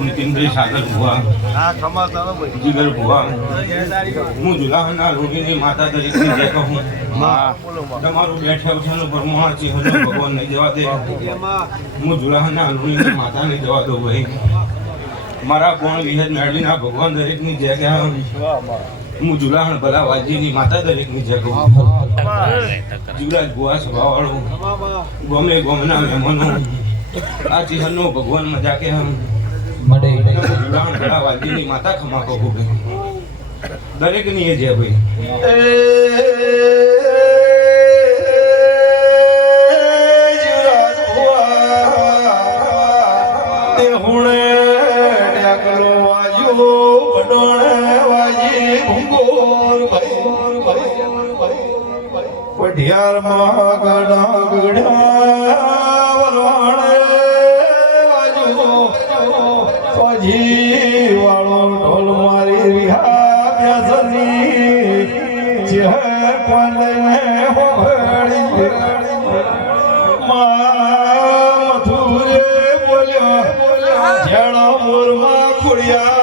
नितिन सागर हुआ जिगर हुआ हूँ जुलाहना रोहिणी माता तरीके जय कहूँ તમારું બેઠા બેઠાનું પરમાણ છે ભગવાન નહીં જવા દે હું જુલાહના રોહિણી માતા નહીં જવા દઉં ભાઈ મારા કોણ વિહદ મેળવીના ભગવાન દરેકની જય કહે હું જુલાહણ ભલા વાજીની માતા દરેકની જય કહું જીવરાજ ગોવા સ્વભાવવાળો ગમે ગમના મહેમાનો આ ચિહનનો ભગવાન મજા કે હમ જુલાહણ ભલા વાજીની માતા ખમા કહું દરેકની એ જય ભાઈ પઢિયાર માં ગડા ગડા વરવાણે વાજો પછી વાળો ઢોલ મારી વિહા બેસની જે કોને હોળી માં મથુરે બોલ્યો જેણો મોરમાં ખોડિયા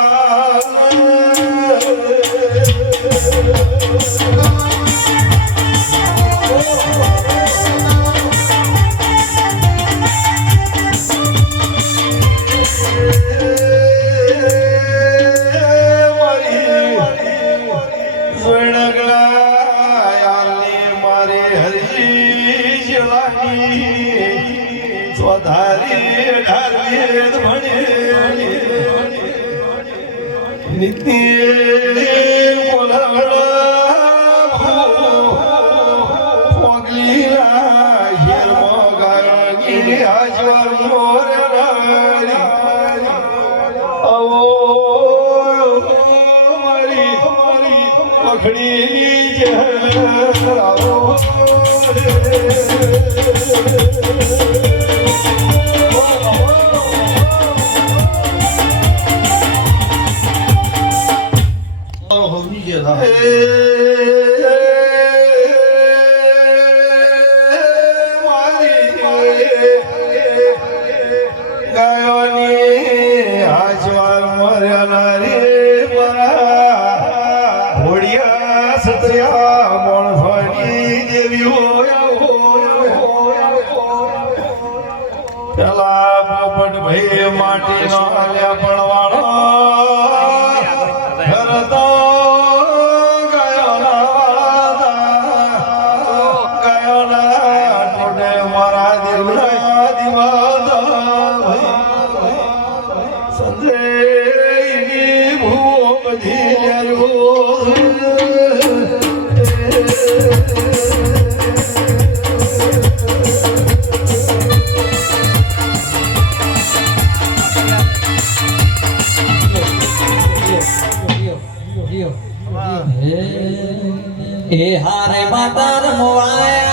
એ હારે માતા રમવાય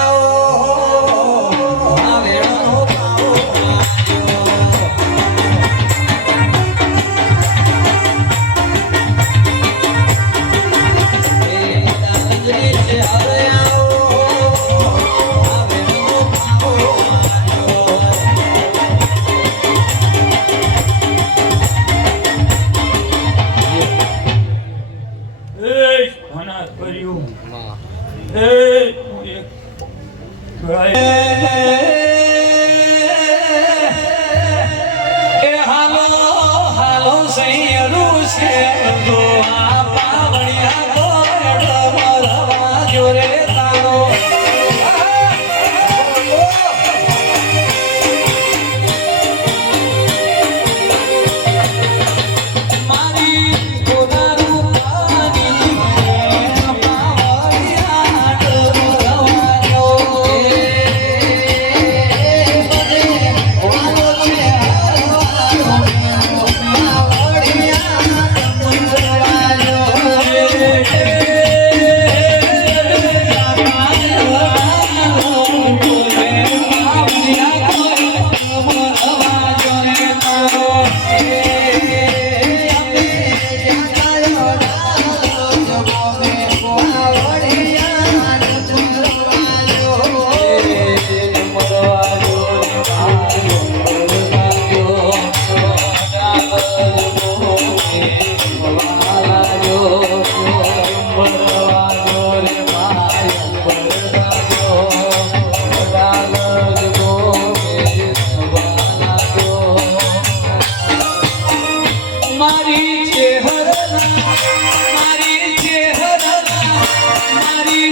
મારી ચેહરા મારી ચેહરા મારી